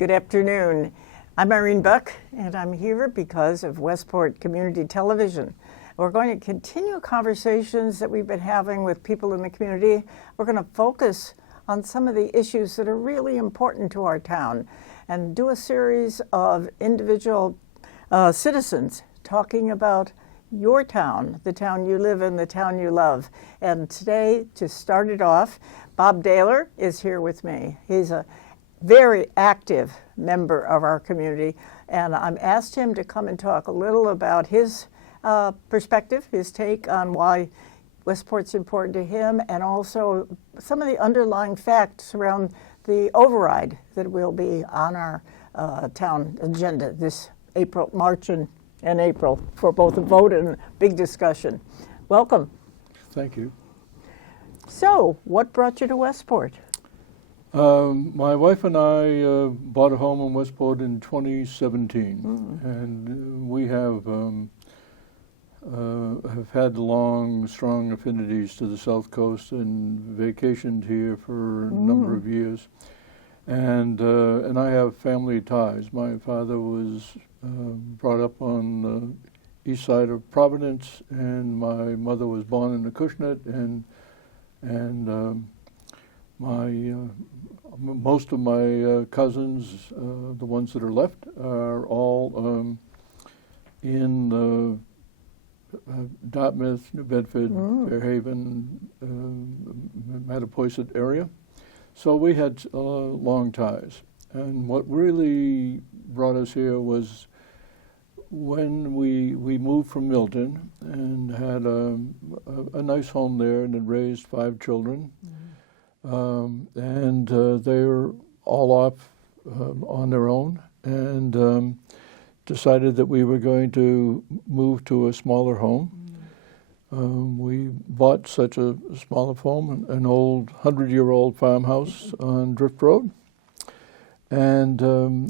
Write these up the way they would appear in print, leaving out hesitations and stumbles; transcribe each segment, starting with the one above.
Good afternoon. I'm Irene Buck, and I'm here because of Westport Community Television. We're going to continue conversations that we've been having with people in the community. We're going to focus on some of the issues that are really important to our town and do a series of individual citizens talking about your town, the town you live in, the town you love. And today, to start it off, Bob Daylor is here with me. He's a very active member of our community, and I'm asked him to come and talk a little about his perspective, his take on why Westport's important to him, and also some of the underlying facts around the override that will be on our town agenda this March and April for both a vote and a big discussion. Welcome. Thank you. So, what brought you to Westport? My wife and I bought a home in Westport in 2017, and we have had long, strong affinities to the South Coast and vacationed here for a number of years. And I have family ties. My father was brought up on the east side of Providence, and my mother was born in Acushnet, and most of my cousins, the ones that are left, are all in Dartmouth, New Bedford, Fairhaven, Mattapoisett area. So we had long ties. And what really brought us here was when we moved from Milton and had a nice home there and had raised 5 children. And they were all off on their own, and decided that we were going to move to a smaller home. We bought such a smaller home, an old 100-year-old farmhouse on Drift Road. And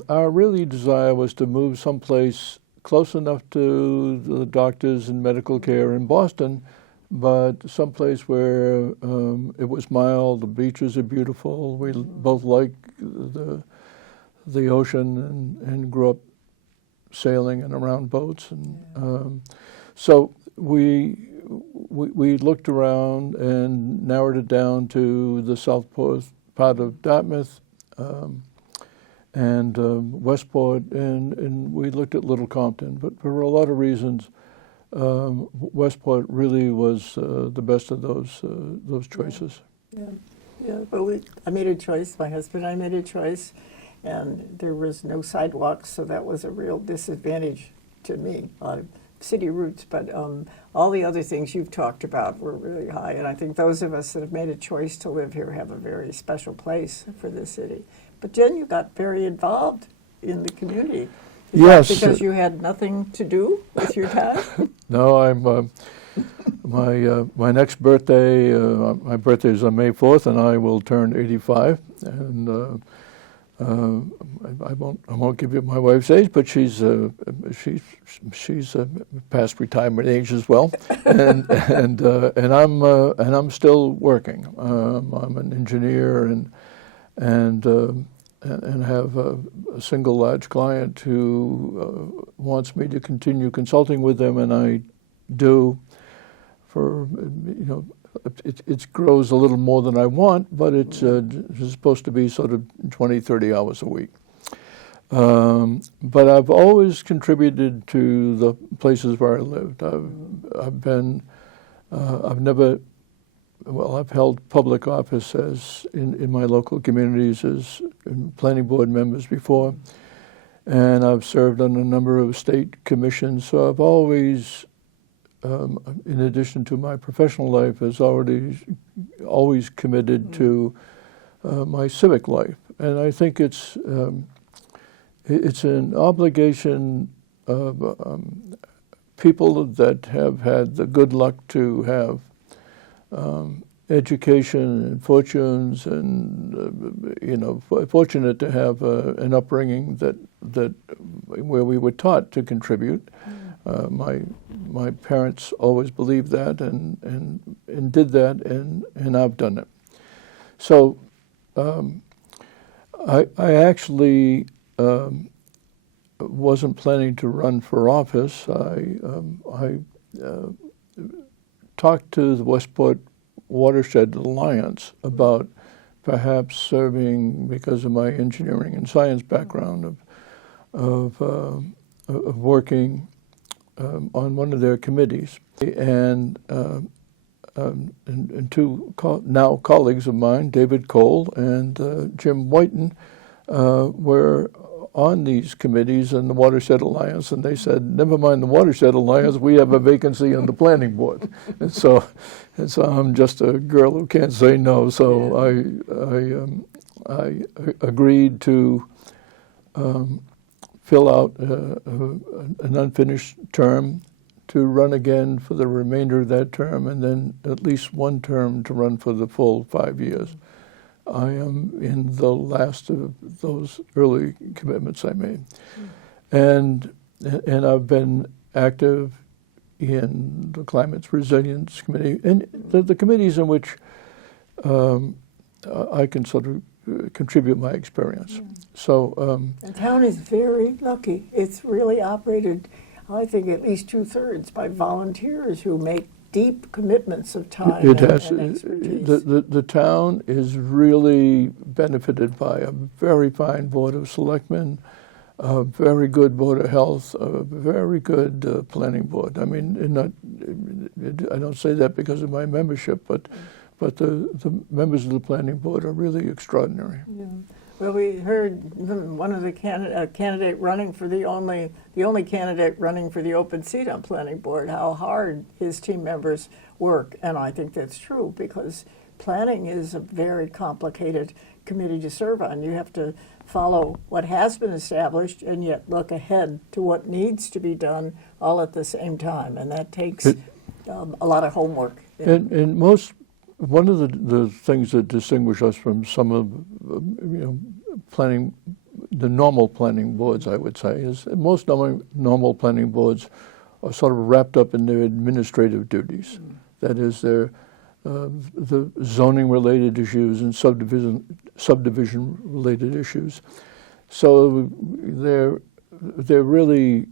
our really desire was to move someplace close enough to the doctors and medical care in Boston, but someplace where it was mild, the beaches are beautiful. We both like the ocean and grew up sailing and around boats. And so we looked around and narrowed it down to the south part of Dartmouth and Westport, and we looked at Little Compton. But for a lot of reasons, Westport really was the best of those choices. Yeah. But I made a choice. My husband and I made a choice, and there was no sidewalks, so that was a real disadvantage to me. City roots, but all the other things you've talked about were really high, and I think those of us that have made a choice to live here have a very special place for the city. But Jen, you got very involved in the community. Is yes, that because you had nothing to do with your time? No, I'm my next birthday. My birthday is on May 4th, and I will turn 85. And I won't give you my wife's age, but she's past retirement age as well. And I'm still working. I'm an engineer and have a single large client who wants me to continue consulting with them, and I do. For it grows a little more than I want, but it's supposed to be sort of 20, 30 hours a week. But I've always contributed to the places where I lived. I've held public office in my local communities as planning board members before, and I've served on a number of state commissions. So I've always, in addition to my professional life, has always committed to my civic life, and I think it's an obligation of people that have had the good luck to have education and fortunes, and fortunate to have an upbringing that where we were taught to contribute. My parents always believed that and did that, and I've done it. So I actually wasn't planning to run for office, I talked to the Westport Watershed Alliance about perhaps serving, because of my engineering and science background, of working on one of their committees. And two now colleagues of mine, David Cole and Jim Whiten, were on these committees in the Watershed Alliance, and they said, never mind the Watershed Alliance, we have a vacancy on the planning board. And so I'm just a girl who can't say no. So I agreed to fill out an unfinished term to run again for the remainder of that term, and then at least one term to run for the full 5 years. I am in the last of those early commitments I made. And I've been active in the Climate Resilience Committee, and the committees in which I can sort of contribute my experience. So the town is very lucky. It's really operated, I think, at least 2/3 by volunteers who make deep commitments of time and expertise. The town is really benefited by a very fine Board of Selectmen, a very good Board of Health, a very good planning board. I mean, I don't say that because of my membership, but the members of the planning board are really extraordinary. Yeah. Well, we heard one of the candidate running for the only candidate running for the open seat on planning board, how hard his team members work, and I think that's true, because planning is a very complicated committee to serve on. You have to follow what has been established and yet look ahead to what needs to be done all at the same time, and that takes a lot of homework. And one of the things that distinguish us from some of the normal planning boards, I would say, is most normal planning boards are sort of wrapped up in their administrative duties. That is, the zoning-related issues and subdivision-related issues. So they're really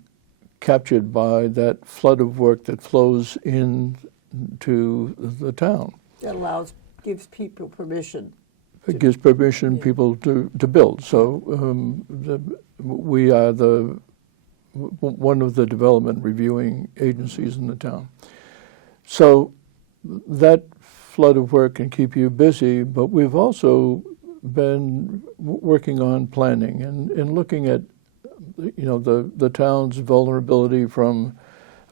captured by that flood of work that flows into the town. That gives people permission. It gives permission people to build. So we are one of the development reviewing agencies in the town. So that flood of work can keep you busy, but we've also been working on planning and looking at the town's vulnerability from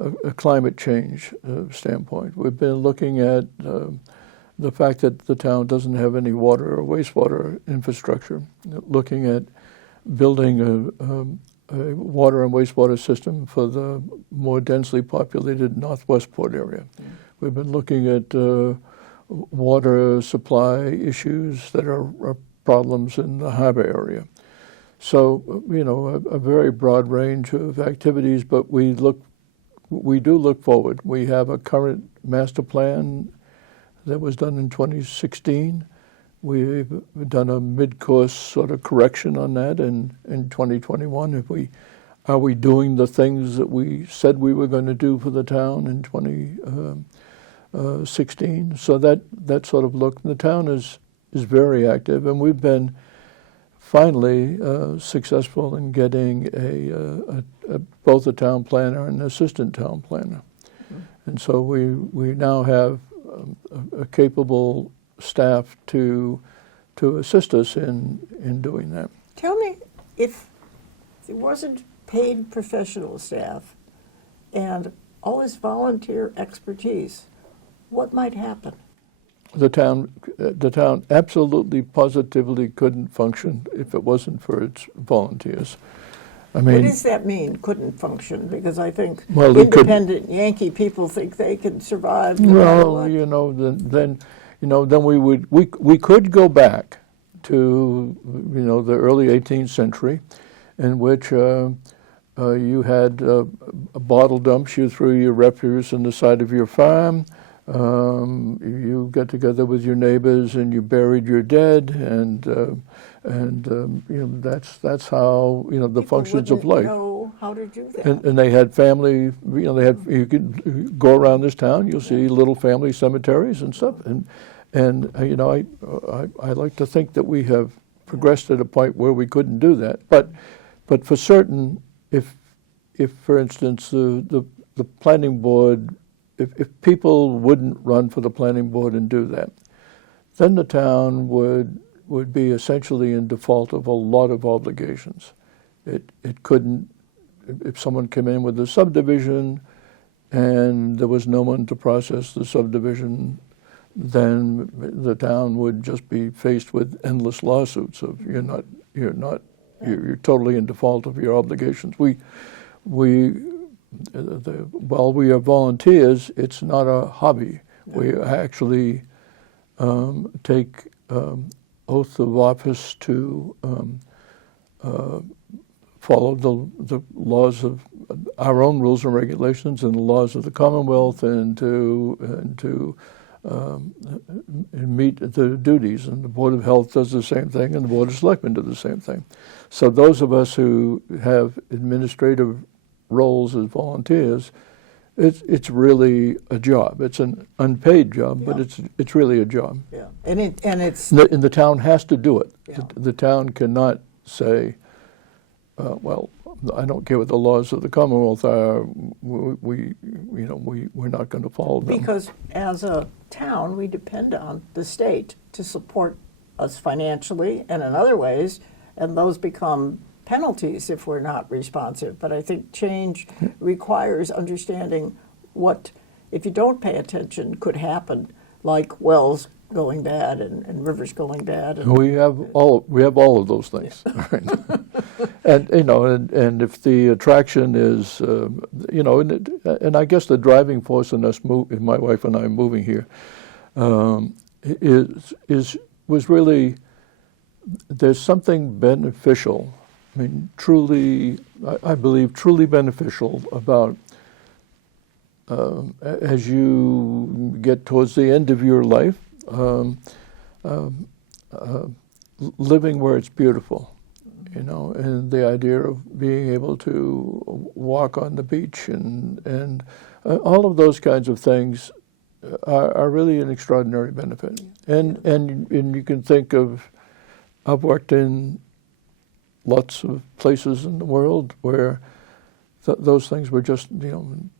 a climate change standpoint. We've been looking at the fact that the town doesn't have any water or wastewater infrastructure, looking at building a water and wastewater system for the more densely populated Northwestport area. We've been looking at water supply issues that are problems in the harbor area. So, a very broad range of activities, but we do look forward. We have a current master plan that was done in 2016. We've done a mid-course sort of correction on that in 2021. Are we doing the things that we said we were going to do for the town in 2016? So that sort of look. The town is very active, and we've been finally successful in getting both a town planner and an assistant town planner. And so we now have a capable staff to assist us in doing that. Tell me, if there wasn't paid professional staff and all this volunteer expertise, what might happen? The town absolutely positively couldn't function if it wasn't for its volunteers. I mean, what does that mean, couldn't function? Because I think independent Yankee people think they can survive no matter what. Then we could go back to the early 18th century, in which you had bottle dumps. You threw your refuse on the side of your farm. You get together with your neighbors and you buried your dead, and that's how the People functions of wouldn't life. know how to do that. And they had family. You could go around this town. You'll see little family cemeteries and stuff. And I like to think that we have progressed at a point where we couldn't do that. But for certain, if for instance the planning board, if people wouldn't run for the planning board and do that, then the town would be essentially in default of a lot of obligations. It couldn't, if someone came in with a subdivision and there was no one to process the subdivision, then the town would just be faced with endless lawsuits of you're totally in default of your obligations. While we are volunteers, it's not a hobby. No. We actually take oath of office to follow the laws of our own rules and regulations and the laws of the Commonwealth, and to meet the duties. And the Board of Health does the same thing, and the Board of Selectmen do the same thing. So those of us who have administrative roles as volunteers, it's really a job. It's an unpaid job, but it's really a job. Yeah, and it's and the town has to do it. Yeah. The town cannot say, well, I don't care what the laws of the Commonwealth are. We're not going to follow them. Because as a town, we depend on the state to support us financially and in other ways, and those become penalties if we're not responsive. But I think change requires understanding what, if you don't pay attention, could happen, like wells going bad and rivers going bad. And we have all of those things. Right? and if the attraction is and I guess the driving force in us in my wife and I moving here was really, there's something beneficial. I mean, truly, I believe, truly beneficial about as you get towards the end of your life, living where it's beautiful, and the idea of being able to walk on the beach and all of those kinds of things are really an extraordinary benefit. And you can think of, I've worked in lots of places in the world where those things were just,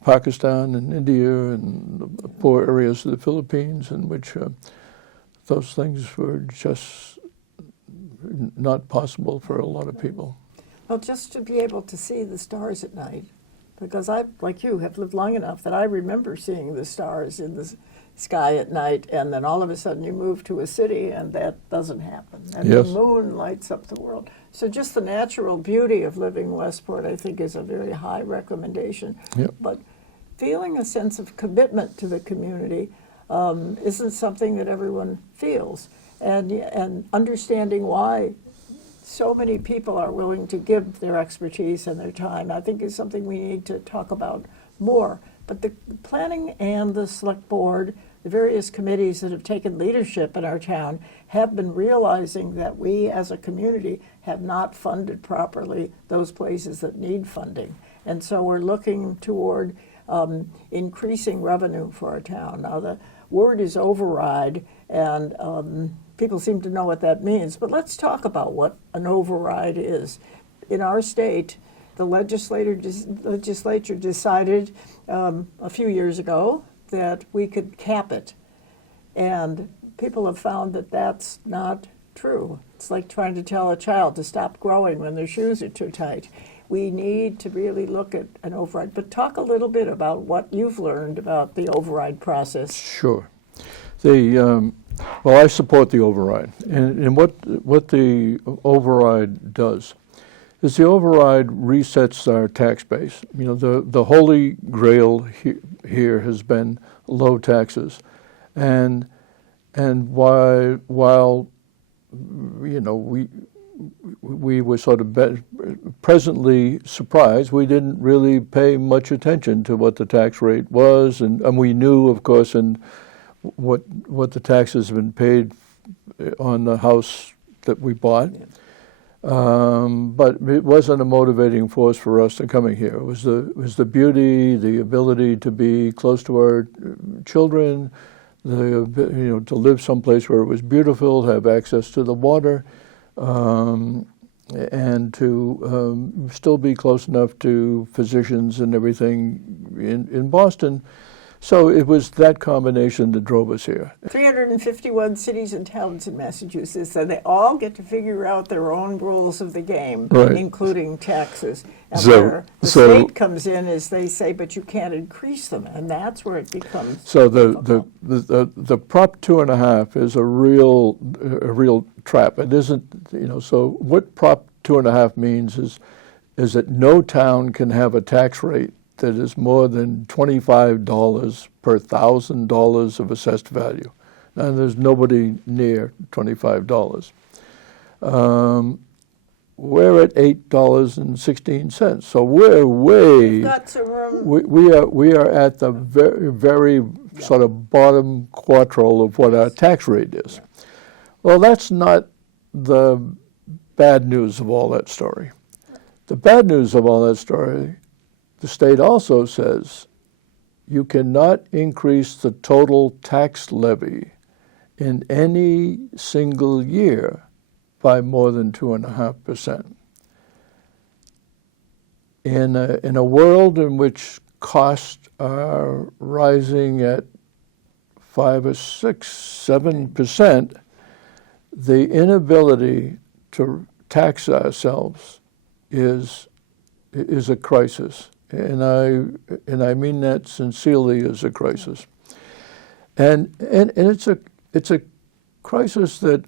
Pakistan and India and the poor areas of the Philippines, in which those things were just not possible for a lot of people. Well, just to be able to see the stars at night, because I, like you, have lived long enough that I remember seeing the stars in the sky at night, and then all of a sudden you move to a city and that doesn't happen. And Yes. The moon lights up the world. So just the natural beauty of living Westport, I think, is a very high recommendation. Yep. But feeling a sense of commitment to the community isn't something that everyone feels. And understanding why so many people are willing to give their expertise and their time, I think, is something we need to talk about more. But the planning and the select board, the various committees that have taken leadership in our town, have been realizing that we as a community have not funded properly those places that need funding. And so we're looking toward increasing revenue for our town. Now, the word is override, and people seem to know what that means. But let's talk about what an override is. In our state, the legislature decided a few years ago that we could cap it. And people have found that that's not true. It's like trying to tell a child to stop growing when their shoes are too tight. We need to really look at an override. But talk a little bit about what you've learned about the override process. Sure. Well, I support the override. And what the override does is the override resets our tax base. The holy grail here has been low taxes, and while we were sort of presently surprised. We didn't really pay much attention to what the tax rate was, and we knew, of course, and what the taxes have been paid on the house that we bought. But it wasn't a motivating force for us to coming here. It was the beauty, the ability to be close to our children, to live someplace where it was beautiful, have access to the water, and to still be close enough to physicians and everything in Boston. So it was that combination that drove us here. 351 cities and towns in Massachusetts, so they all get to figure out their own rules of the game, Right. including taxes. And So- where the so- state comes in is they say, but you can't increase them, and that's where it becomes So difficult. the Prop 2.5 is a real trap. It isn't, so what Prop 2.5 means is that no town can have a tax rate that is more than $25 per $1,000 of assessed value. Now, there's nobody near $25. We're at $8.16, so we're way. Got some room. We are at the very sort of bottom quartile of what our tax rate is. Well, that's not the bad news of all that story. The bad news of all that story, the state also says you cannot increase the total tax levy in any single year by more than 2.5%. In a world in which costs are rising at 5 or 6, 7%, the inability to tax ourselves is a crisis. And I mean that sincerely as a crisis, and it's a crisis that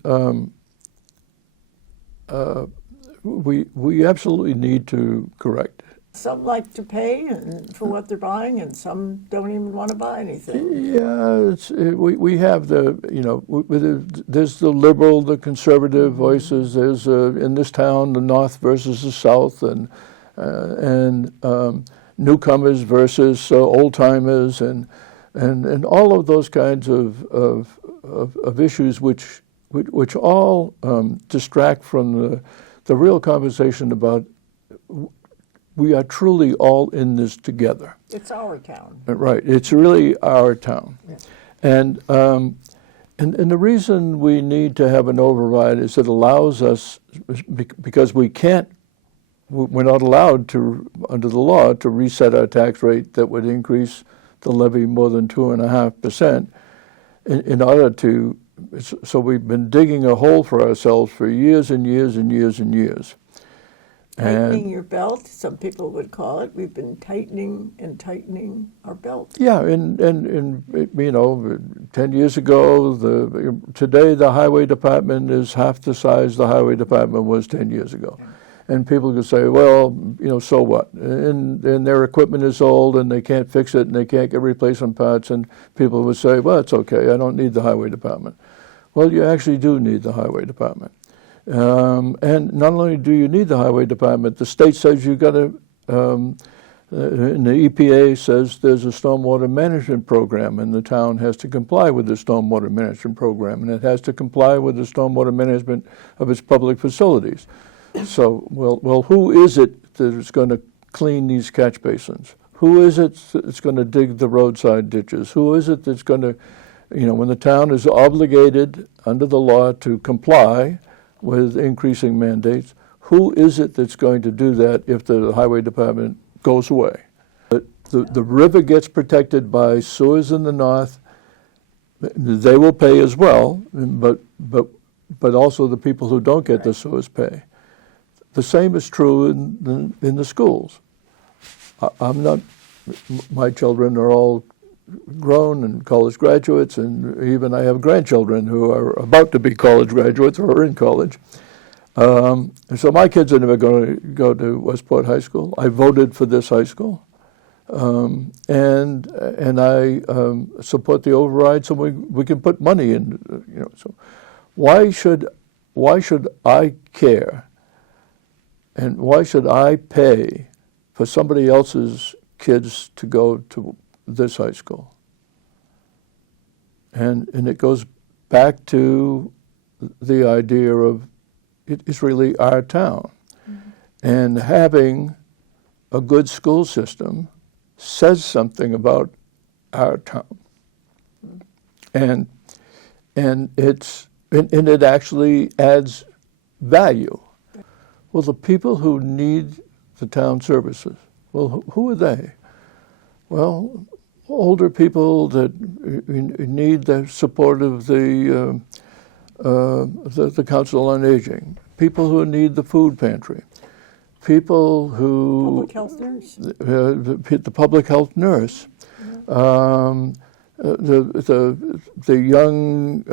we absolutely need to correct. Some like to pay for what they're buying, and some don't even want to buy anything. Yeah, we have there's the liberal, the conservative voices. There's in this town the North versus the South, and newcomers versus old timers, and all of those kinds of issues, which all distract from the real conversation about we are truly all in this together. It's our town. Right. It's really our town. Yeah. And the reason we need to have an override is it allows us, because we're not allowed to, under the law, to reset our tax rate that would increase the levy more than 2.5%. In order to, so we've been digging a hole for ourselves for years and years and years and years. Tightening your belt, some people would call it. We've been tightening and tightening our belt. Yeah, and 10 years ago, today the highway department is half the size the highway department was 10 years ago. And people could say, well, so what? And their equipment is old and they can't fix it and they can't get replacement parts. And people would say, well, it's okay, I don't need the highway department. Well, you actually do need the highway department. And not only do you need the highway department, the state says you've got to, and the EPA says there's a stormwater management program and the town has to comply with the stormwater management program, and it has to comply with the stormwater management of its public facilities. So, well, who is it that is going to clean these catch basins? Who is it that's going to dig the roadside ditches? Who is it that's going to, when the town is obligated under the law to comply with increasing mandates, who is it that's going to do that if the highway department goes away? The river gets protected by sewers in the north. They will pay as well, but also the people who don't get the sewers pay. The same is true in the schools. I'm not. My children are all grown and college graduates, and even I have grandchildren who are about to be college graduates or are in college. So my kids are never going to go to Westport High School. I voted for this high school, and I support the override so we can put money in. So why should why should I care? And why should I pay for somebody else's kids to go to this high school? And it goes back to the idea of it is really our town. Mm-hmm. And having a good school system says something about our town. And it actually adds value. Well, the people who need the town services, well, who are they? Well, older people that need the support of the Council on Aging, people who need the food pantry, people who public health nurse, the public health nurse, the young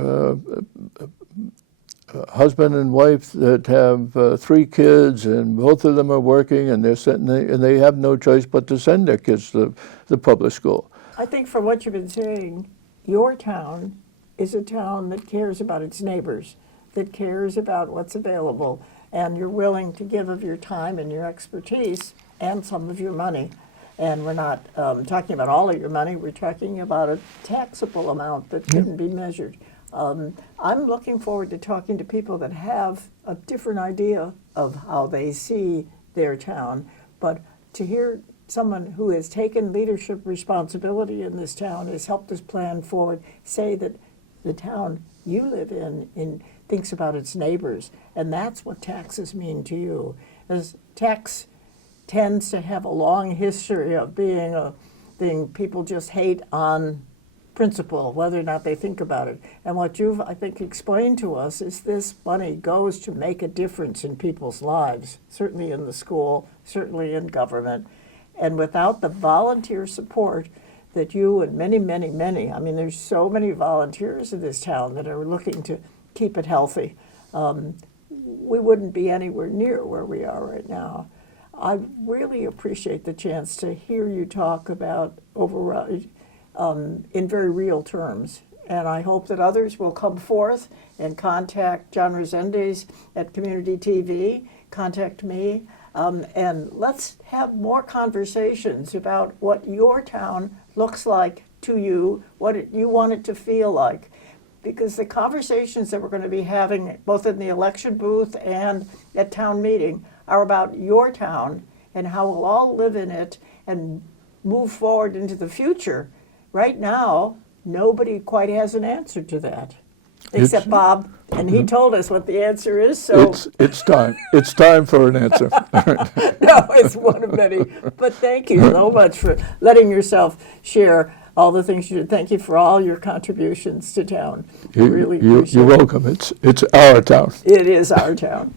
husband and wife that have 3 kids and both of them are working and they have no choice but to send their kids to the public school. I think from what you've been saying, your town is a town that cares about its neighbors, that cares about what's available, and you're willing to give of your time and your expertise and some of your money. And we're not talking about all of your money, we're talking about a taxable amount that can be measured. I'm looking forward to talking to people that have a different idea of how they see their town, but to hear someone who has taken leadership responsibility in this town, has helped us plan forward, say that the town you live in thinks about its neighbors, and that's what taxes mean to you. As tax tends to have a long history of being a thing people just hate on principle, whether or not they think about it. And what you've, I think, explained to us is this money goes to make a difference in people's lives, certainly in the school, certainly in government. And without the volunteer support that you and many, many, many, I mean, there's so many volunteers in this town that are looking to keep it healthy, we wouldn't be anywhere near where we are right now. I really appreciate the chance to hear you talk about override in very real terms. And I hope that others will come forth and contact John Resendiz at Community TV, contact me, and let's have more conversations about what your town looks like to you, what you want it to feel like. Because the conversations that we're going to be having both in the election booth and at town meeting are about your town and how we'll all live in it and move forward into the future. Right now, nobody quite has an answer to that, except Bob, and he told us what the answer is. So it's time. It's time for an answer. No, it's one of many. But thank you so much for letting yourself share all the things you did. Thank you for all your contributions to town. Really appreciate it. You're welcome. It's our town. It is our town.